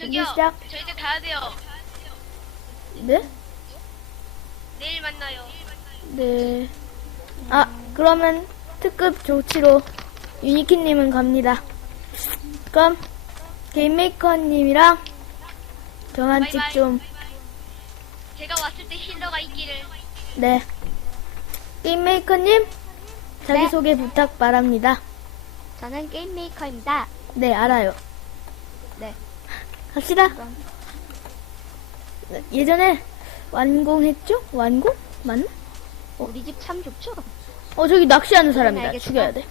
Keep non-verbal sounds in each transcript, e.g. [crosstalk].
저기요. 시작. 저 이제 가야 돼요. 네? 내일 만나요. 네. 아, 그러면 특급 조치로 유니키님은 갑니다. 그럼 게임메이커님이랑 교환찍 바이바이. 좀, 제가 왔을 때 힐러가 있기를. 네. 게임메이커님, 자기소개 부탁 바랍니다. 저는 게임 메이커입니다. 네, 알아요. 네. 갑시다. 예전에 완공했죠? 완공? 맞나? 우리 집 참 좋죠? 어, 저기 낚시하는 사람이다. 알겠어. 죽여야 돼.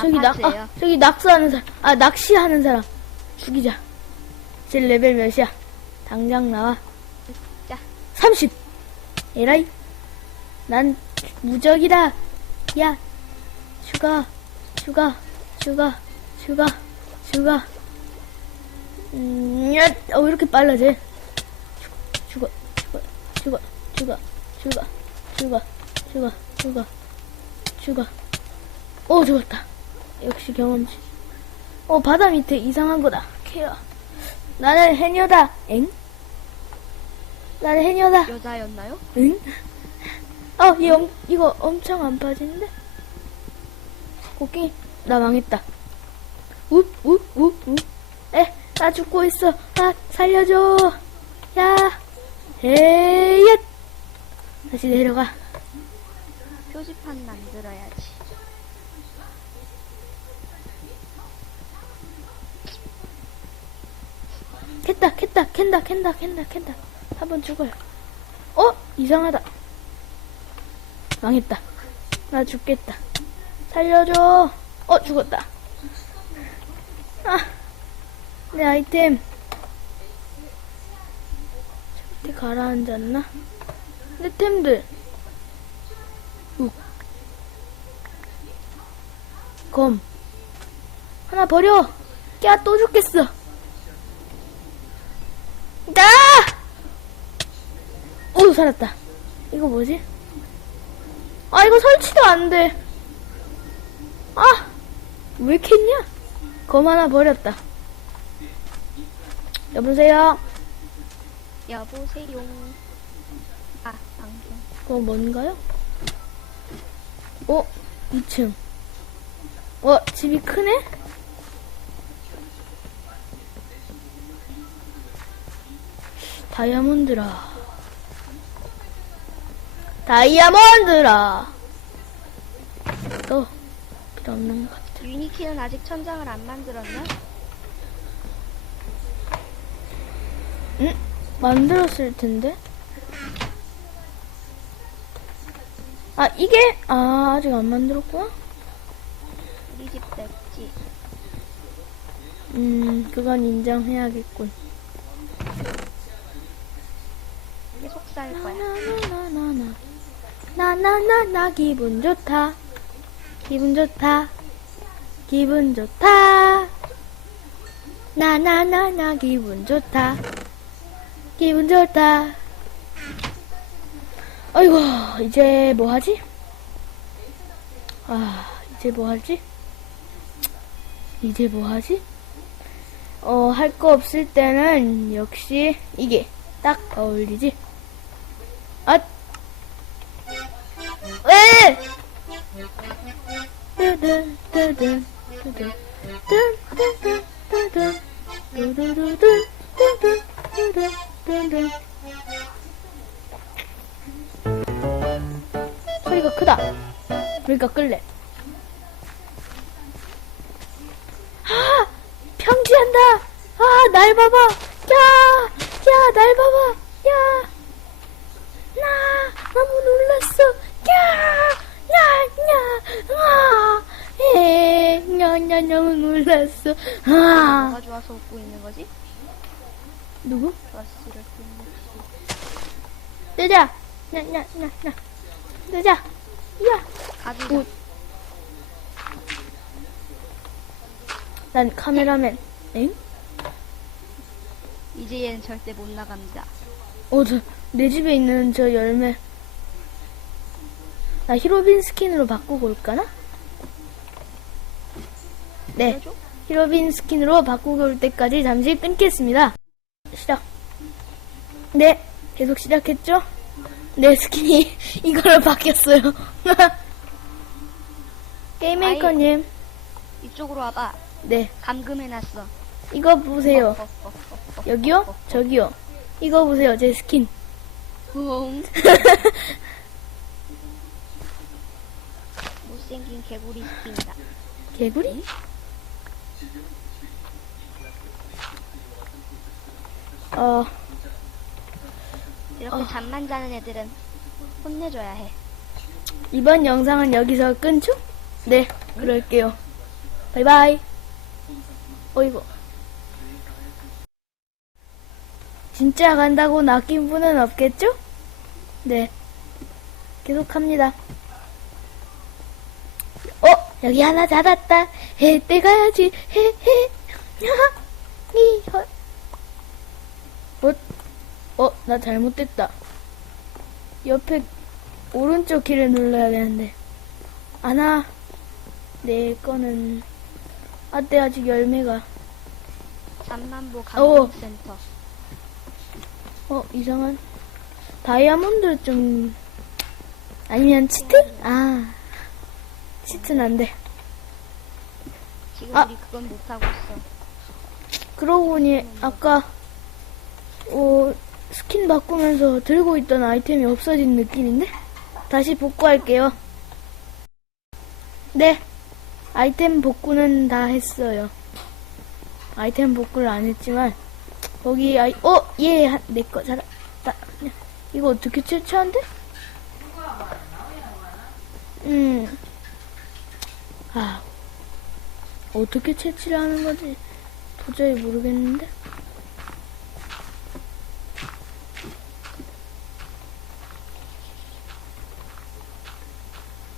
저기 낙, 아파트예요. 아, 저기 낙서하는 사람, 아, 낚시하는 사람. 죽이자. 제 레벨 몇이야? 당장 나와. 자. 30. 에라이. 난 무적이다. 야. 죽어. 죽어. 죽어. 죽어. 죽어. 음, 야, 어, 왜 이렇게 빨라져? 죽어. 죽어. 죽어. 죽어. 죽어. 죽어. 죽어. 죽어. 죽어. 오, 죽었다. 역시 경험치. 어, 바다 밑에 이상한 거다. 케어. 나는 해녀다. 엥? 나는 해녀다. 여자였나요? 응? 어, 얘 엄, 이거 엄청 안 빠지는데? 고기, 나 망했다. 웁, 웁, 웁, 웁. 에, 나 죽고 있어. 아, 살려줘. 야, 에이얏. 다시 내려가. 표지판 만들어야지. 캔다, 캔다, 캔다, 캔다, 캔다, 캔다. 한번 죽어요. 어? 이상하다. 망했다. 나 죽겠다. 살려줘. 어, 죽었다. 아, 내 아이템. 저기 가라앉았나? 내 템들. 욱. 검. 하나 버려. 야, 또 죽겠어. 나! 오, 살았다. 이거 뭐지? 아, 이거 설치도 안 돼. 아! 왜 이렇게 했냐? 검 하나 버렸다. 여보세요? 여보세요. 아, 방송. 그거 뭔가요? 어, 2층. 어, 집이 크네? 다이아몬드라. 다이아몬드라. 또, 필요 없는 것 같아. 유니키는 아직 천장을 안 만들었나? 응? 만들었을 텐데? 아, 이게? 아, 아직 안 만들었구나? 우리 집 냈지. 음, 그건 인정해야겠군. 계속 살 거야. 나나나나나 나나나나 기분 좋다 기분 좋다 기분 좋다 나나나나 기분 좋다 기분 좋다 아이고 이제 뭐 하지? 아 이제 뭐 하지? 이제 뭐 하지? 어 할 거 없을 때는 역시 이게 딱 어울리지 아 왜? 소리가 크다. 그러니까 끌래. 아! 평지한다! 아, 날 봐봐! 야! 야, 날 봐봐! 야! 나! 너무 놀랐어! 야! 야! 야! 아! 에! 야, 야, 너무 놀랐어! 아! 가져와서 웃고 있는 거지? 누구? 뜨자. 야, 야, 야, 야. 뜨자. 야. 가지자. 오. 난 카메라맨. 엥? 이제 얘는 절대 못 나갑니다. 어, 저, 내 집에 있는 저 열매. 나 히로빈 스킨으로 바꾸고 올까나? 네. 히로빈 스킨으로 바꾸고 올 때까지 잠시 끊겠습니다. 네, 계속 시작했죠? 네, 스킨이 [laughs] 이걸로 바뀌었어요. [laughs] 게임메이커님, 이쪽으로 와봐. 네, 감금해놨어. 이거 보세요. 어, 어, 어, 어, 어. 여기요? 저기요. 이거 보세요, 제 스킨. 붕. [laughs] 못생긴 개구리 스킨이다. 개구리? 어, 이렇게 어. 잠만 자는 애들은 혼내줘야 해. 이번 영상은 여기서 끊죠? 네, 그럴게요. 바이바이. 어이구. 진짜 간다고 낚인 분은 없겠죠? 네. 계속합니다. 어, 여기 하나 잡았다. 해, 떼가야지. 해, 해. 이, 헐. 어, 어, 나 잘못됐다. 옆에 오른쪽 키를 눌러야 되는데. 아나, 내 거는, 아, 때 아직 열매가. 잠만보 어. 감금센터. 어, 이상한. 다이아몬드 좀, 아니면 치트? 아, 치트는 안 돼. 지금 아. 우리 그건 못 하고 있어. 그러고 보니, 아까, 어, 스킨 바꾸면서 들고 있던 아이템이 없어진 느낌인데? 다시 복구할게요. 네. 아이템 복구는 다 했어요. 아이템 복구를 안 했지만, 거기 아이, 어, 예, 한- 내 거, 잘, 나, 이거 어떻게 채취한대? 음. 아, 어떻게 채취를 하는 거지? 도저히 모르겠는데?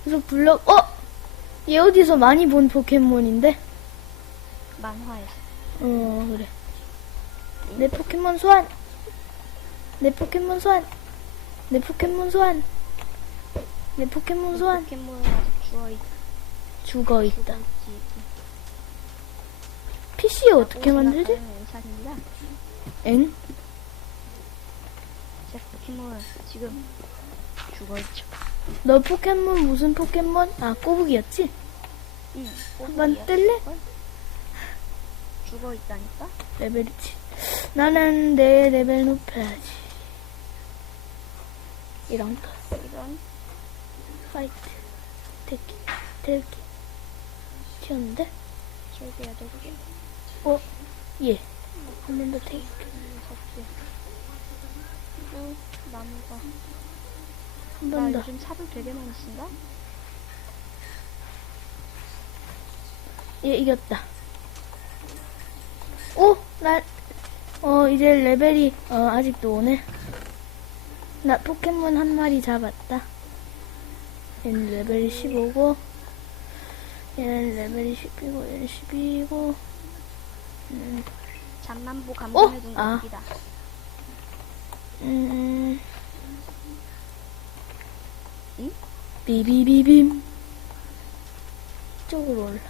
그래서 블럭, 어? 얘 어디서 많이 본 포켓몬인데? 만화에서. 어, 그래. 내 포켓몬 소환! 내 포켓몬 소환! 내 포켓몬 소환! 내 포켓몬 소환! 포켓몬은 아직 죽어있, 죽어 있다. 죽어있지. PC 어떻게 만들지? 엥? 제 포켓몬은 지금 죽어있죠. 너 포켓몬 무슨 포켓몬? 아, 꼬북이였지? 응. 한번 뜰래? 죽어 있다니까? 레벨이지. 나는 내 레벨 높여야지. 이런 거. 이런 파이트. 대기. 대기. 튀었는데? 최대야 되게 어? 예. 한 번더 대기. 어, 나무가. 한나번 더. 요즘 삽을 되게 많이 쓴다? 예, 이겼다. 오! 나, 어, 이제 레벨이, 어, 아직도 오네. 나 포켓몬 한 마리 잡았다. 얘는 레벨이 15고, 얘는 레벨이 10이고, 얘는 12이고, 음, 잠만보 감금해둔 아. 거기다. 음, 응? 비비비빔. 이쪽으로 올라.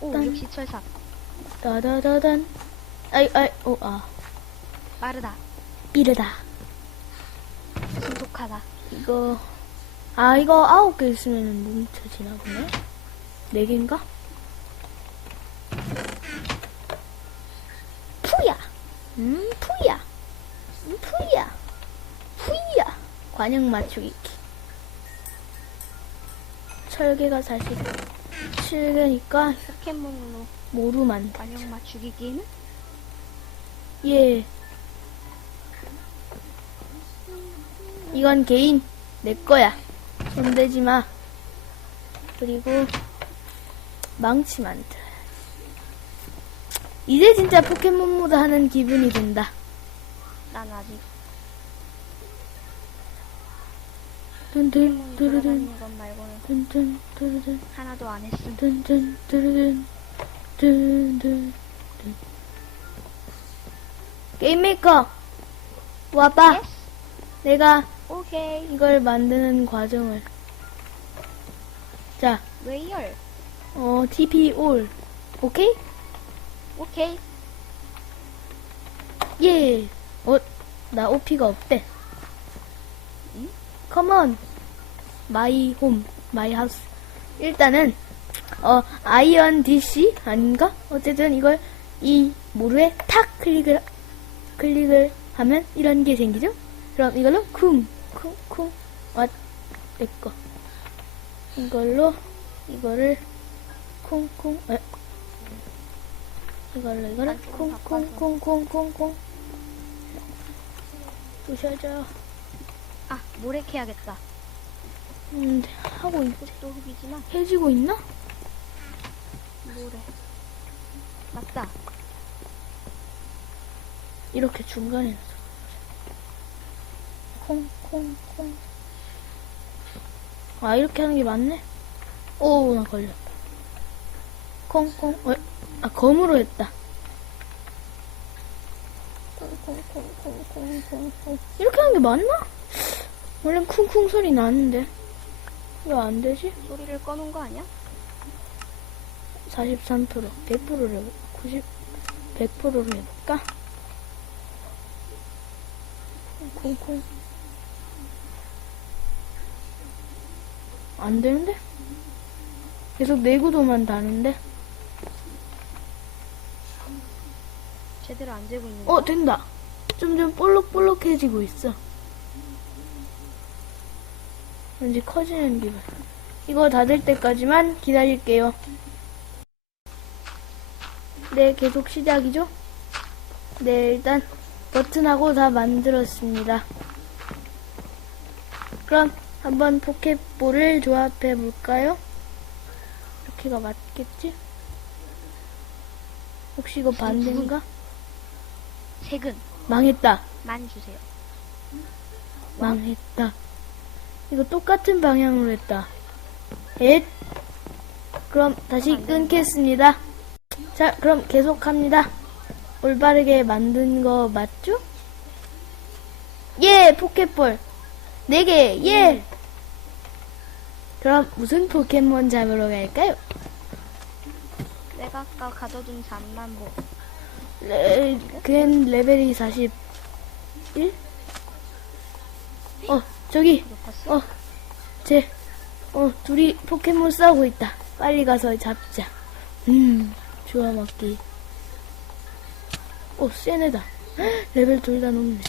오. 역시 철삽. 따다다단. 아이, 아이, 오, 아. 빠르다. 삐르다. 신속하다. 이거 아 이거 아홉 개 있으면 뭉쳐지나 보네. 네 개인가? 푸야. 음 푸야. 음 푸야. 푸야. 관용 맞추기. 철개가 사실 7개니까 포켓몬으로 모루만. 맞추기 게임은? 예. 이건 개인 내 거야. 손대지 마. 그리고 망치 만들어야지. 이제 진짜 포켓몬 모드 하는 기분이 든다. 난 아직 두루둔 돌아다니는 것 말고는 하나도 안 했음. 게임메이커 와봐. Yes? 내가 오케이. 이걸 만드는 과정을. 자, 웨이얼. 어, TP 올. 오케이? 오케이. 예. 어, 나 OP가 없대. 응? 컴온. 마이 홈, 마이 하우스. 일단은, 어, 아이언 DC? 아닌가? 어쨌든 이걸 이 모루에 탁 클릭을, 클릭을 하면 이런 게 생기죠? 그럼 이걸로 쿵, 쿵, 쿵. 왓, 내꺼. 이걸로, 이거를 쿵, 쿵, 에. 이걸로, 이거를 아, 좀 쿵, 바빠서. 쿵, 쿵, 쿵, 쿵, 쿵. 부셔져. 아, 모래 캐야겠다. 음, 하고 있, 또 흙이지만, 해지고 있나? 모래. 맞다. 이렇게 중간에 놔서. 콩, 콩, 콩. 아, 이렇게 하는 게 맞네? 오, 나 걸렸다. 콩, 콩, 어, 아, 검으로 했다. 콩, 콩, 콩, 콩, 콩, 콩, 콩. 이렇게 하는 게 맞나? 원래 쿵쿵 소리 나는데. 왜 안 되지? 소리를 꺼놓은 거 아니야? 43%, 100%를 해볼까? 90, 100%로 해볼까? 콩콩. 안 되는데? 계속 내구도만 다른데? 제대로 안 재고 있는 거. 어, 된다! 점점 볼록볼록해지고 있어. 왠지 커지는 기분. 이거 다될 때까지만 기다릴게요. 네, 계속 시작이죠? 네, 일단 버튼하고 다 만들었습니다. 그럼 한번 포켓볼을 조합해 볼까요? 이렇게가 맞겠지? 혹시 이거 반대인가? 색은 망했다. 만 주세요. 망했다. 이거 똑같은 방향으로 했다. 엣. 그럼 다시 끊겠습니다. 자, 그럼 계속합니다. 올바르게 만든 거 맞죠? 예, 포켓볼. 네 개, 예. 그럼 무슨 포켓몬 잡으러 갈까요? 내가 아까 가져둔 잠만 뭐. 레, 걘 레벨이 41? 어, 저기? 어, 쟤, 어, 둘이 포켓몬 싸우고 있다. 빨리 가서 잡자. 음, 좋아 먹기. 애다. 헉, 레벨 둘 다 높네.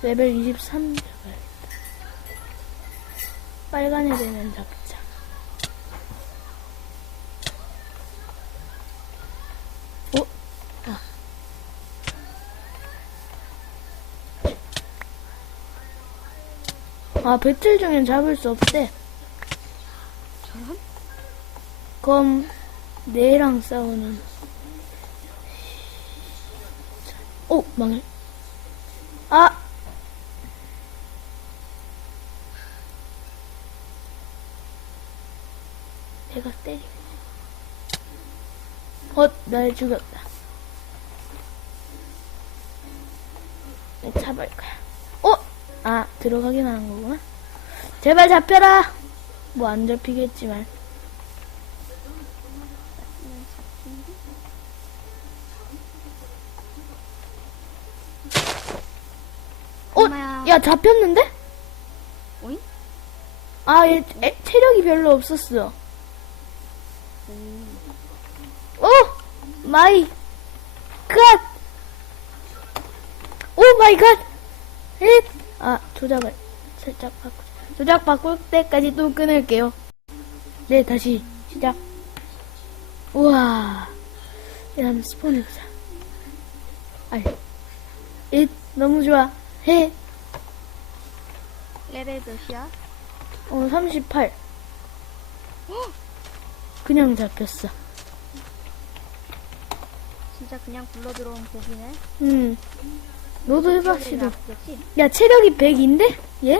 레벨 23 잡아야겠다. 빨간 애들은 잡자. 어? 아. 아, 배틀 중엔 잡을 수 없대. 그럼, 내랑 싸우는. 오, 망해. 아! 내가 때리겠지. 어, 날 죽였다. 잡을 거야. 어? 아, 들어가긴 하는 거구나. 제발 잡혀라! 뭐 안 잡히겠지만. 어? 엄마야. 야, 잡혔는데? 오잉? 아, 얘, 애- 체력이 별로 없었어. 오! 마이 갓! 오 마이 갓! 잇! 아, 조작을 살짝 바꾸자. 조작 바꿀 때까지 또 끊을게요. 네, 다시 시작. 우와. 이러면 스폰 해보자. 알. 잇! 너무 좋아. 해. 레벨 몇이야? 어, 38. 그냥 잡혔어. 진짜 그냥 굴러 들어온 고기네. 음. 너도 해봐, 시도. 야, 체력이 100인데? 얘?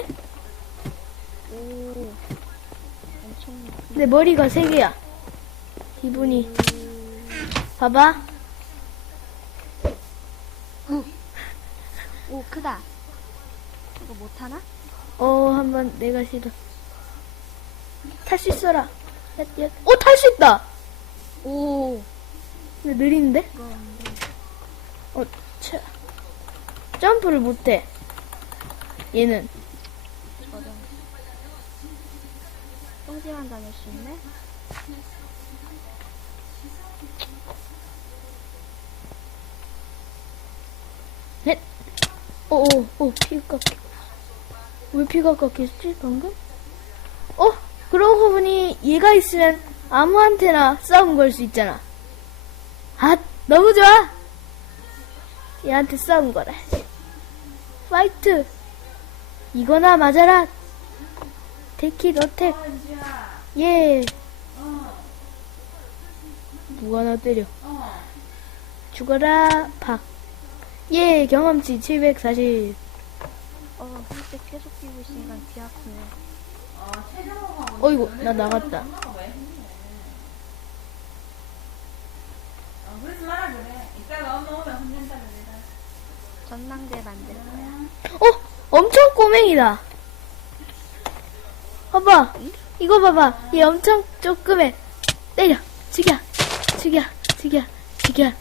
오. 엄청. 내 머리가 3개야. 기분이. 봐봐. 오, 크다. 이거 못 하나? 어, 한번 내가 시도. 탈 수 있어라. 얏, 얏. 어, 탈 수 있다! 오. 근데 느린데? 어, 차. 점프를 못해. 얘는. 저런. 똥지만 다닐 수 있네? 넷. 오, 오, 오, 피가 깎여. 왜 피가 깎였지, 방금? 어? 그러고 보니 얘가 있으면 아무한테나 싸움 걸 수 있잖아. 아, 너무 좋아! 얘한테 싸움 걸어야지. 파이트! 이거나 맞아라! 테킷 어택! 예! 누가 나 때려? 죽어라, 박. 예, 경험치 740. 어, 흰색 계속 끼고 있으니까 귀 아프네. 어이구, 나 나갔다. 전망대 만들 거야. 어, 엄청 꼬맹이다. 봐봐, 이거 봐봐. 얘 엄청 조그매. 때려, 죽여, 죽여, 죽여, 죽여.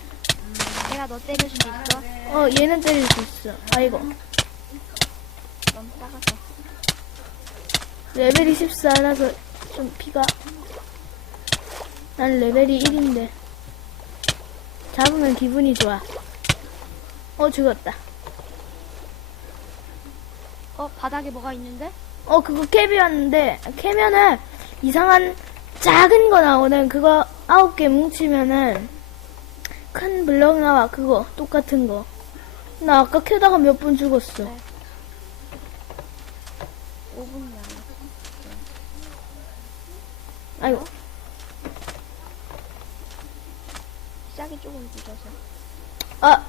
내가 너 때릴 수 있어? 어, 얘는 때릴 수 있어. 아이고. 너무 작아서. 레벨이 14라서 좀 피가. 난 레벨이 1인데. 잡으면 기분이 좋아. 어, 죽었다. 어, 바닥에 뭐가 있는데? 어, 그거 캡이었는데, 캐면은 이상한 작은 거 나오는 그거 아홉 개 뭉치면은 큰 블럭 나와, 그거. 똑같은 거. 나 아까 캐다가 몇번 죽었어. 네. 5분 남았어. 아이고, 시작이 조금 늦어서. 아,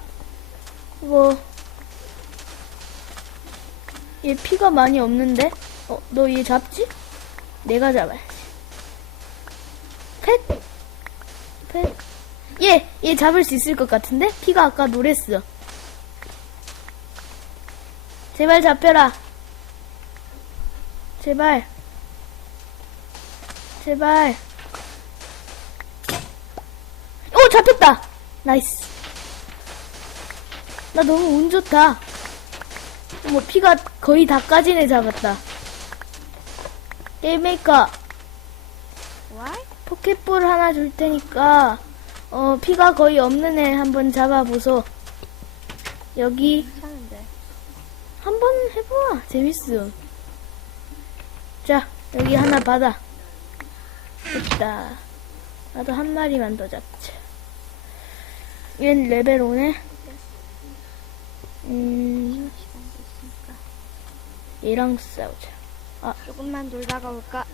그거. 얘 피가 많이 없는데? 어, 너 얘 잡지? 내가 잡아야지. 펫! 펫! 얘, 얘 잡을 수 있을 것 같은데? 피가 아까 노랬어. 제발 잡혀라. 제발. 제발. 오, 잡혔다! 나이스. 나 너무 운 좋다. 뭐 피가 거의 다까지네 잡았다. 게임메이커? 포켓볼 하나 줄 테니까 어 피가 거의 없는 애 한번 잡아보소. 여기 괜찮은데. 한번 해봐. 재밌어. 자 여기 하나 받아. 됐다. 나도 한 마리만 더 잡자. 얘는 레벨 5네. 음. 얘랑 싸우자. 조금만 놀다가 올까?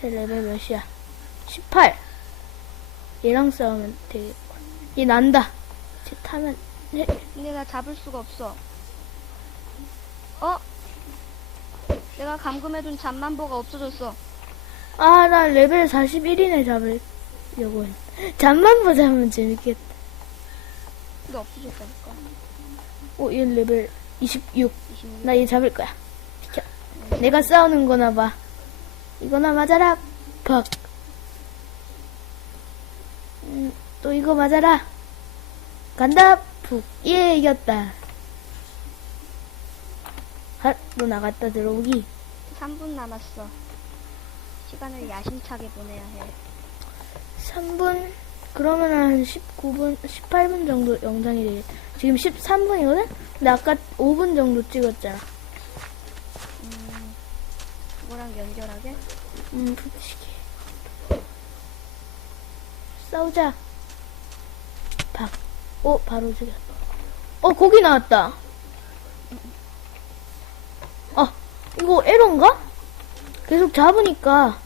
제 레벨 몇이야? 18. 얘랑 싸우면 되겠고. 얘 난다. 쟤 타면, 네. 근데 나 잡을 수가 없어. 어? 내가 감금해둔 잠만보가 없어졌어. 아, 나 레벨 41이네 잡으려고 했. 잠만 보자면 재밌겠다. 근데 없어졌다니까. 오, 얘 레벨 26. 26. 나 얘 잡을 거야. 비켜. 내가 싸우는 거나 봐. 이거나 맞아라. 퍽. 음, 또 이거 맞아라. 간다. 푹. 예, 이겼다. 핫, 너 나갔다 들어오기. 3분 남았어. 시간을 야심차게 보내야 해. 3분? 그러면 한 19분, 18분 정도 영상이 되겠다. 지금 13분이거든? 근데 아까 5분 정도 찍었잖아. 음, 그거랑 연결하게? 음, 붙이기. 싸우자. 박. 어, 바로 죽였다. 어, 고기 나왔다. 아, 이거 에러인가? 계속 잡으니까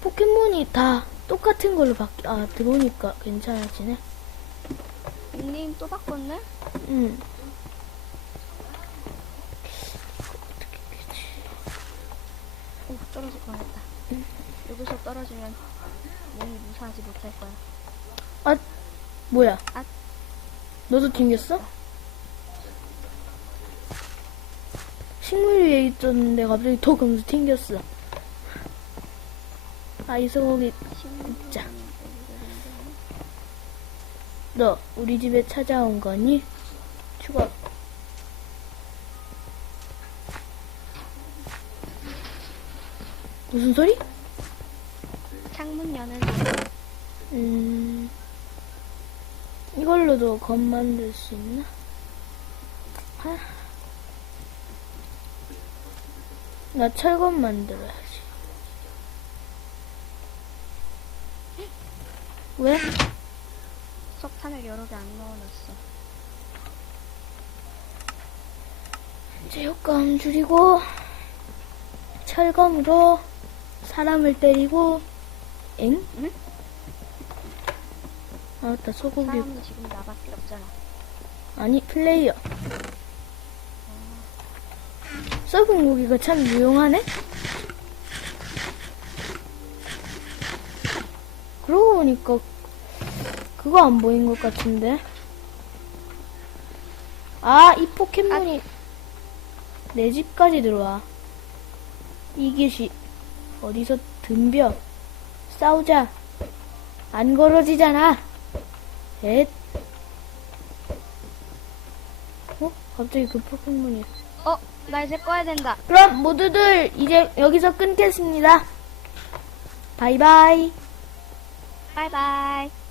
포켓몬이 다 똑같은 걸로 바뀌, 아, 들어오니까 괜찮아지네. 닉네임 또 바꿨네? 음. 오, 떨어질 뻔했다. 여기서 떨어지면 몸이 무사하지 못할 거야. 아, 뭐야? 아. 너도 튕겼어? 식물 위에 있었는데 갑자기 톡 하면서 튕겼어. 아, 이 소고 기 자. 너 우리 집에 찾아온 거니? 죽어. 무슨 소리? 창문 여는 소리. 음, 이걸로도 검 만들 수 있나? 아. 나 철검 만들어야지. 왜? 석탄을 여러 개 안 넣어놨어. 이제 효과음 줄이고, 철검으로 사람을 때리고, 엥? 응? 아, 맞다, 소고기. 사람은 지금 나밖에 없잖아. 아니, 플레이어. 썩은 고기가 참 유용하네? 보니까, 그거 안 보인 것 같은데. 아, 이 포켓몬이 내 집까지 들어와. 이기시, 어디서 덤벼. 싸우자. 안 걸어지잖아. 엣. 어? 갑자기 그 포켓몬이. 어, 나 이제 꺼야 된다. 그럼 모두들 이제 여기서 끊겠습니다. 바이바이. 바이바이.